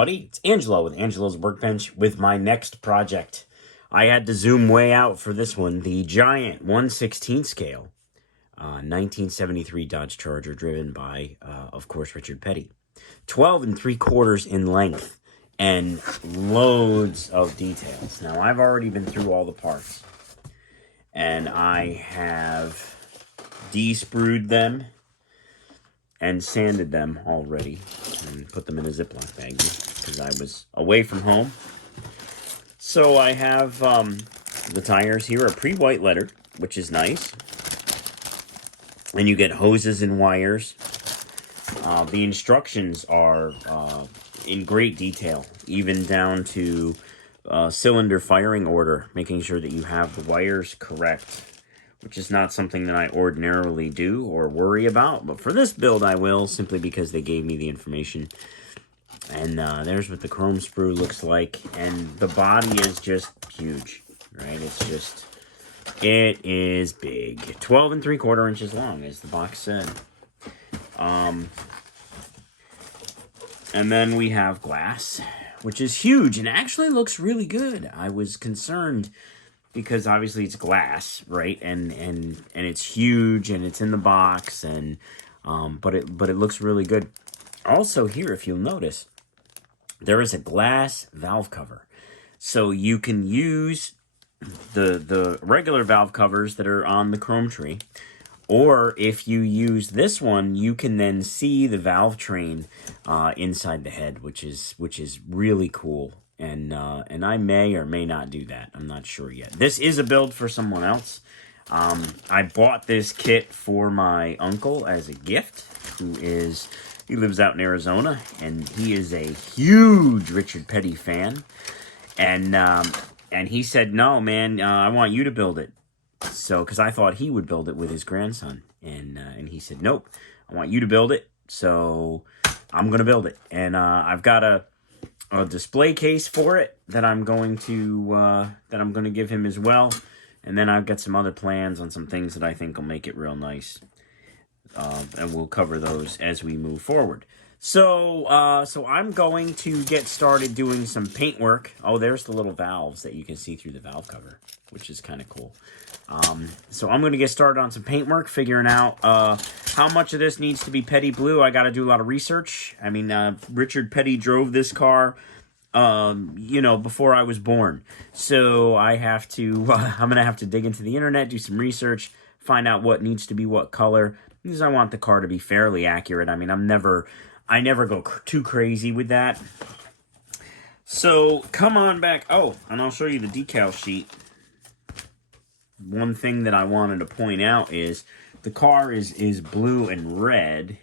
everybody, it's Angelo with Angelo's Workbench with my next project. I had to zoom way out for this one, the giant 1/16 scale 1973 Dodge Charger driven by, of course, Richard Petty. 12 3/4 in length and loads of details. Now, I've already been through all the parts and I have de-sprued them and sanded them already and put them in a Ziploc bag because I was away from home. So I have the tires here are pre-white lettered, which is nice. And you get hoses and wires. The instructions are in great detail, even down to cylinder firing order, making sure that you have the wires correct, which is not something that I ordinarily do or worry about. But for this build, I will, simply because they gave me the information. And there's what the chrome sprue looks like. And the body is just huge, right? It is big. 12 3/4 inches long, as the box said. And then we have glass, which is huge and actually looks really good. I was concerned because obviously it's glass, right? And it's huge and it's in the box, and but it looks really good. Also here, if you'll notice, there is a glass valve cover. So you can use the regular valve covers that are on the chrome tree, or if you use this one, you can then see the valve train inside the head, which is really cool. And I may or may not do that. I'm not sure yet. This is a build for someone else. I bought this kit for my uncle as a gift, he lives out in Arizona, and he is a huge Richard Petty fan. And he said, no, man, I want you to build it. So, because I thought he would build it with his grandson. And he said, nope, I want you to build it. So I'm going to build it. And I've got a display case for it that I'm going to give him as well. And then I've got some other plans on some things that I think will make it real nice. And we'll cover those as we move forward. So I'm going to get started doing some paint work. Oh, there's the little valves that you can see through the valve cover, which is kind of cool. So I'm going to get started on some paint work, figuring out how much of this needs to be Petty blue. I got to do a lot of research. I mean, Richard Petty drove this car, before I was born. So I have to, I'm going to have to dig into the internet, do some research, find out what needs to be what color, because I want the car to be fairly accurate. I mean, I never go too crazy with that. So come on back. Oh, and I'll show you the decal sheet. One thing that I wanted to point out is the car is blue and red,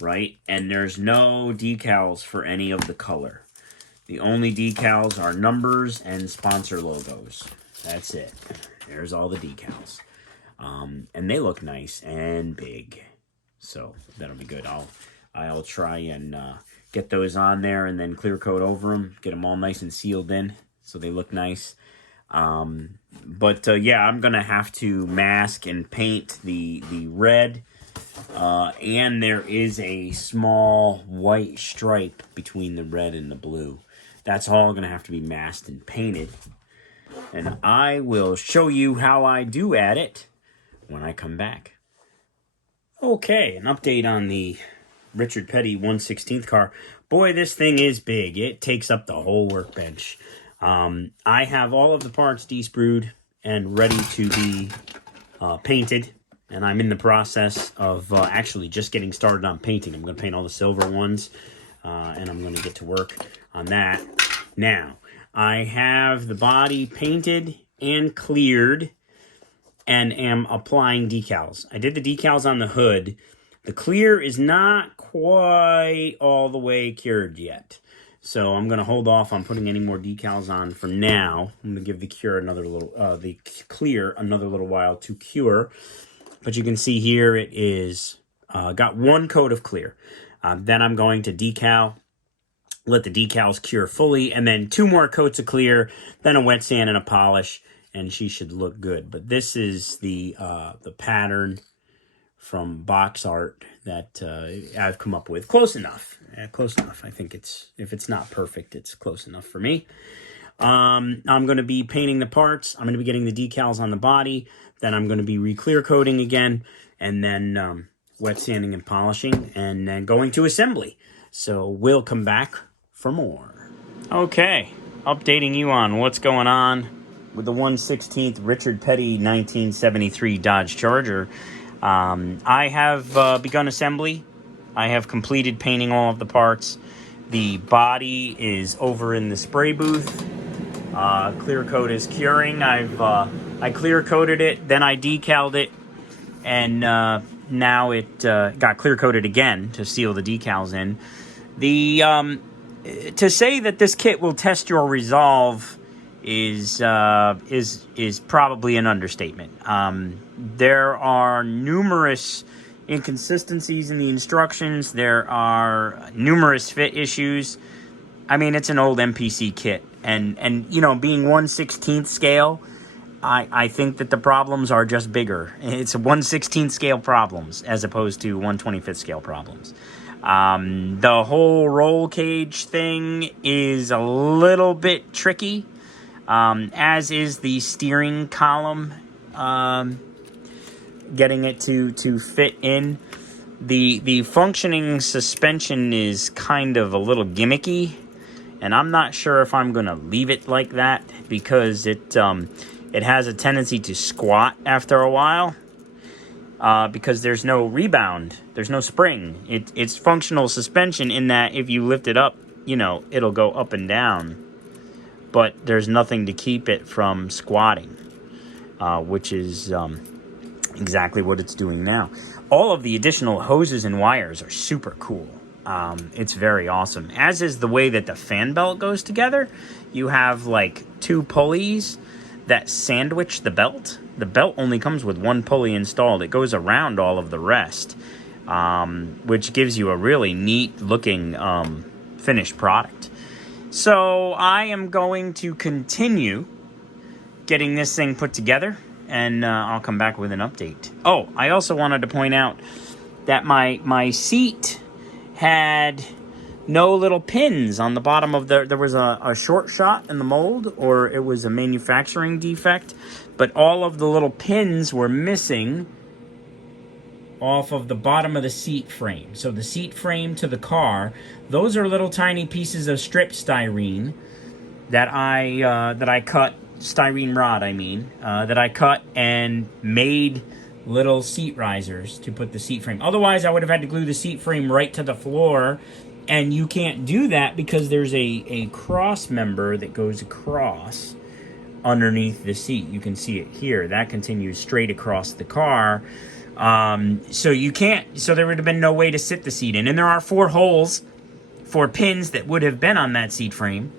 right? And there's no decals for any of the color. The only decals are numbers and sponsor logos. That's it. There's all the decals. And they look nice and big. So that'll be good. I'll try and get those on there and then clear coat over them, get them all nice and sealed in so they look nice. Yeah, I'm going to have to mask and paint the red, and there is a small white stripe between the red and the blue. That's all going to have to be masked and painted, and I will show you how I do at it when I come back. Okay, an update on the Richard Petty 1/16 car. Boy, this thing is big. It takes up the whole workbench. I have all of the parts de-sprued and ready to be painted, and I'm in the process of actually just getting started on painting. I'm going to paint all the silver ones, and I'm going to get to work on that. Now, I have the body painted and cleared and am applying decals. I did the decals on the hood. The clear is not quite all the way cured yet. So I'm going to hold off on putting any more decals on for now. I'm going to give the clear another little while to cure. But you can see here it is got one coat of clear. Then I'm going to decal, let the decals cure fully, and then 2 more coats of clear, then a wet sand and a polish, and she should look good. But this is the pattern from box art that I've come up with. Close enough. Close enough. I think if it's not perfect, it's close enough for me. I'm going to be painting the parts. I'm going to be getting the decals on the body. Then I'm going to be re-clear coating again. And then wet sanding and polishing. And then going to assembly. So we'll come back for more. Okay. Updating you on what's going on with the 1/16 Richard Petty 1973 Dodge Charger. I have begun assembly. I have completed painting all of the parts. The body is over in the spray booth. Clear coat is curing. I clear coated it, then I decaled it, and now it got clear coated again to seal the decals in. To say that this kit will test your resolve is probably an understatement. There are numerous inconsistencies in the instructions. There are numerous fit issues. I mean, it's an old MPC kit, and you know, being 1/16 scale, I think that the problems are just bigger. It's 1/16 scale problems as opposed to 1/25 scale problems. The whole roll cage thing is a little bit tricky, as is the steering column, getting it to fit in. The functioning suspension is kind of a little gimmicky, and I'm not sure if I'm going to leave it like that because it has a tendency to squat after a while. Because there's no rebound, there's no spring. It's functional suspension in that if you lift it up, you know, it'll go up and down. But there's nothing to keep it from squatting, which is exactly what it's doing now. All of the additional hoses and wires are super cool. It's very awesome. As is the way that the fan belt goes together. You have like 2 pulleys that sandwich the belt. The belt only comes with 1 pulley installed. It goes around all of the rest, which gives you a really neat looking finished product. So I am going to continue getting this thing put together, and I'll come back with an update. Oh, I also wanted to point out that my seat had no little pins on the bottom of there was a short shot in the mold, or it was a manufacturing defect, but all of the little pins were missing off of the bottom of the seat frame. So the seat frame to the car, those are little tiny pieces of strip styrene that I cut, styrene rod that I cut and made little seat risers to put the seat frame. Otherwise I would have had to glue the seat frame right to the floor. And you can't do that because there's a cross member that goes across underneath the seat. You can see it here. That continues straight across the car. So you can't, so there would have been no way to sit the seat in. And there are 4 holes for pins that would have been on that seat frame.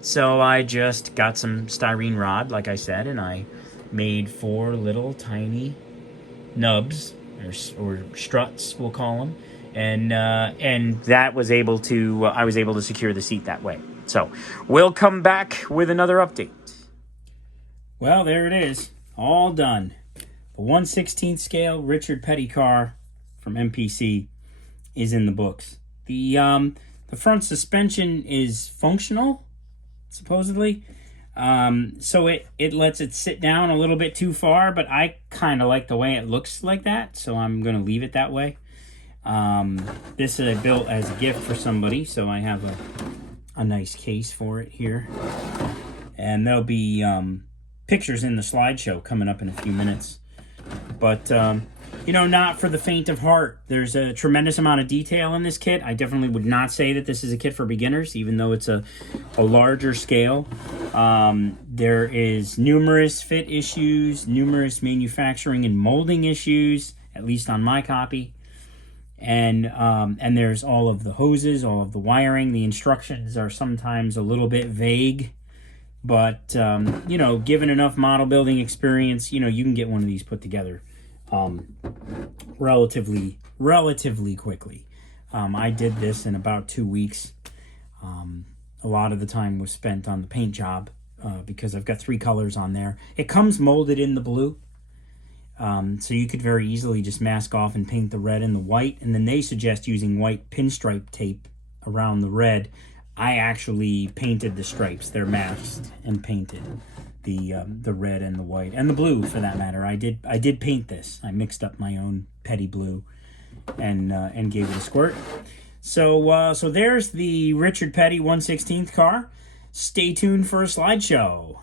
So I just got some styrene rod, like I said, and I made 4 little tiny nubs, or struts, we'll call them. And that was able to, I was able to secure the seat that way. So we'll come back with another update. Well, there it is, all done. The 1/16 scale Richard Petty car from MPC is in the books. The front suspension is functional, supposedly. So it lets it sit down a little bit too far, but I kind of like the way it looks like that, so I'm going to leave it that way. This I built as a gift for somebody, so I have a nice case for it here. And there'll be pictures in the slideshow coming up in a few minutes. But, you know, not for the faint of heart. There's a tremendous amount of detail in this kit. I definitely would not say that this is a kit for beginners, even though it's a larger scale. There is numerous fit issues, numerous manufacturing and molding issues, at least on my copy. And there's all of the hoses, all of the wiring. The instructions are sometimes a little bit vague, but you know, given enough model building experience, you know, you can get one of these put together relatively quickly. I did this in about 2 weeks. A lot of the time was spent on the paint job because I've got 3 colors on there. It comes molded in the blue. So you could very easily just mask off and paint the red and the white. And then they suggest using white pinstripe tape around the red. I actually painted the stripes. They're masked and painted the red and the white and the blue for that matter. I did paint this. I mixed up my own petty blue and gave it a squirt. So so there's the Richard Petty 1/16 car. Stay tuned for a slideshow.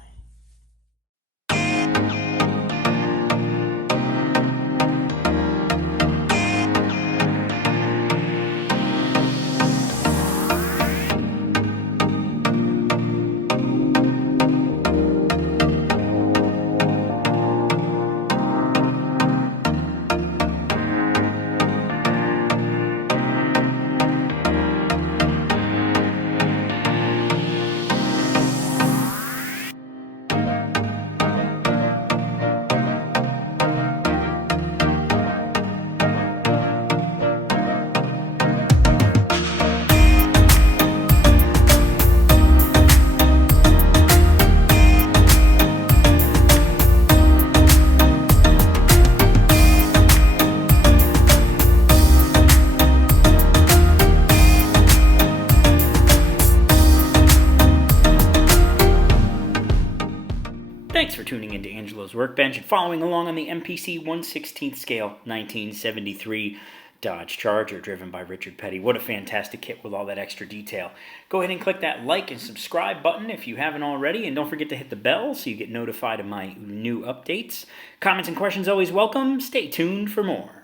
Thanks for tuning into Angelo's Workbench and following along on the MPC 1/16 scale 1973 Dodge Charger driven by Richard Petty. What a fantastic kit with all that extra detail. Go ahead and click that like and subscribe button if you haven't already, and don't forget to hit the bell so you get notified of my new updates. Comments and questions always welcome. Stay tuned for more.